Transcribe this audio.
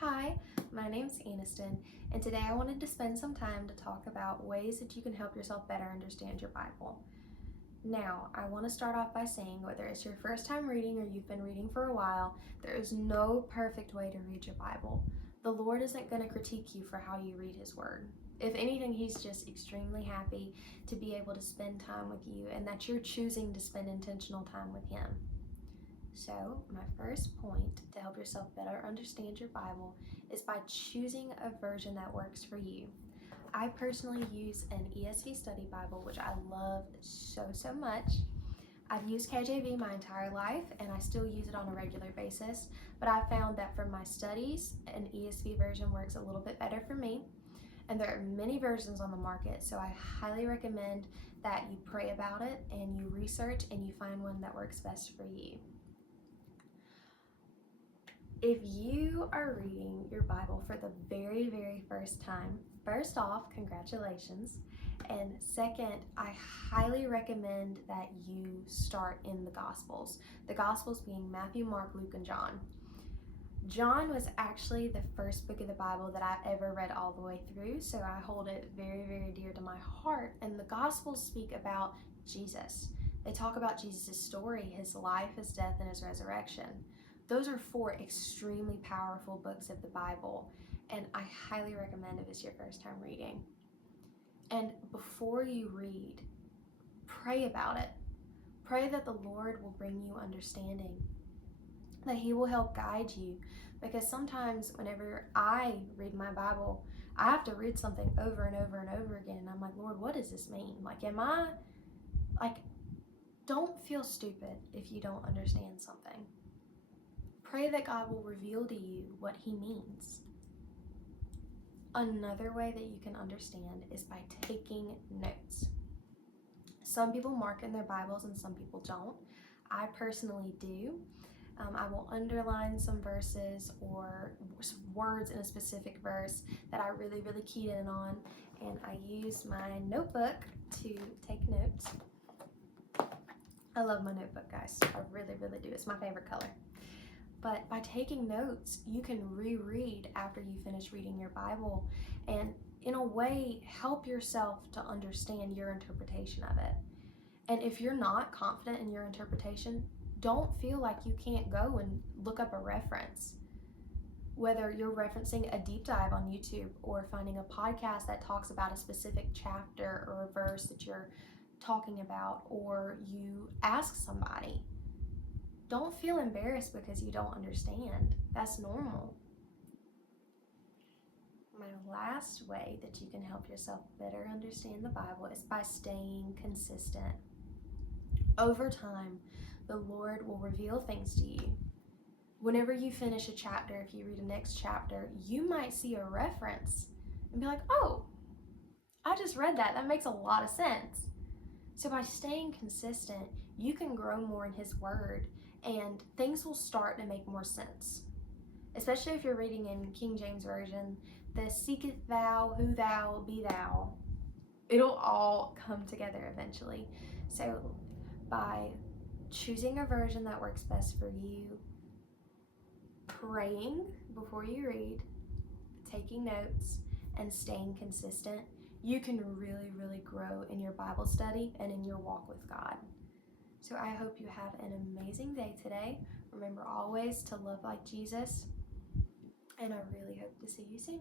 Hi, my name's Aniston, and today I wanted to spend some time to talk about ways that you can help yourself better understand your Bible. Now, I want to start off by saying whether it's your first time reading or you've been reading for a while, there is no perfect way to read your Bible. The Lord isn't going to critique you for how you read His Word. If anything, He's just extremely happy to be able to spend time with you and that you're choosing to spend intentional time with Him. So, my first point to help yourself better understand your Bible is by choosing a version that works for you. I personally use an ESV study Bible, which I love so much. I've used KJV my entire life and I still use it on a regular basis, but I found that for my studies, an ESV version works a little bit better for me. And there are many versions on the market, so I highly recommend that you pray about it and you research and you find one that works best for you. If you are reading your Bible for the very first time, first off, congratulations. And second, I highly recommend that you start in the Gospels. The Gospels being Matthew, Mark, Luke, and John. John was actually the first book of the Bible that I ever read all the way through, so I hold it very dear to my heart. And the Gospels speak about Jesus. They talk about Jesus' story, his life, his death, and his resurrection. Those are four extremely powerful books of the Bible, and I highly recommend if it's your first time reading. And before you read, pray about it. Pray that the Lord will bring you understanding, that He will help guide you, because sometimes whenever I read my Bible, I have to read something over and over again, and I'm like, Lord, what does this mean? Don't feel stupid if you don't understand something. Pray that God will reveal to you what He means. Another way that you can understand is by taking notes. Some people mark in their Bibles and some people don't. I personally do. I will underline some verses or words in a specific verse that I really keyed in on, and I use my notebook to take notes. I love my notebook, guys. I really do. It's my favorite color. But by taking notes, you can reread after you finish reading your Bible and, in a way, help yourself to understand your interpretation of it. And if you're not confident in your interpretation, don't feel like you can't go and look up a reference. Whether you're referencing a deep dive on YouTube or finding a podcast that talks about a specific chapter or a verse that you're talking about, or you ask somebody. Don't feel embarrassed because you don't understand. That's normal. My last way that you can help yourself better understand the Bible is by staying consistent. Over time, the Lord will reveal things to you. Whenever you finish a chapter, if you read the next chapter, you might see a reference and be like, oh, I just read that. That makes a lot of sense. So by staying consistent, you can grow more in His Word and things will start to make more sense. Especially if you're reading in King James Version, the seeketh thou, who thou, be thou. It'll all come together eventually. So by choosing a version that works best for you, praying before you read, taking notes, and staying consistent, you can really grow in your Bible study and in your walk with God. So I hope you have an amazing day today. Remember always to love like Jesus, and I really hope to see you soon.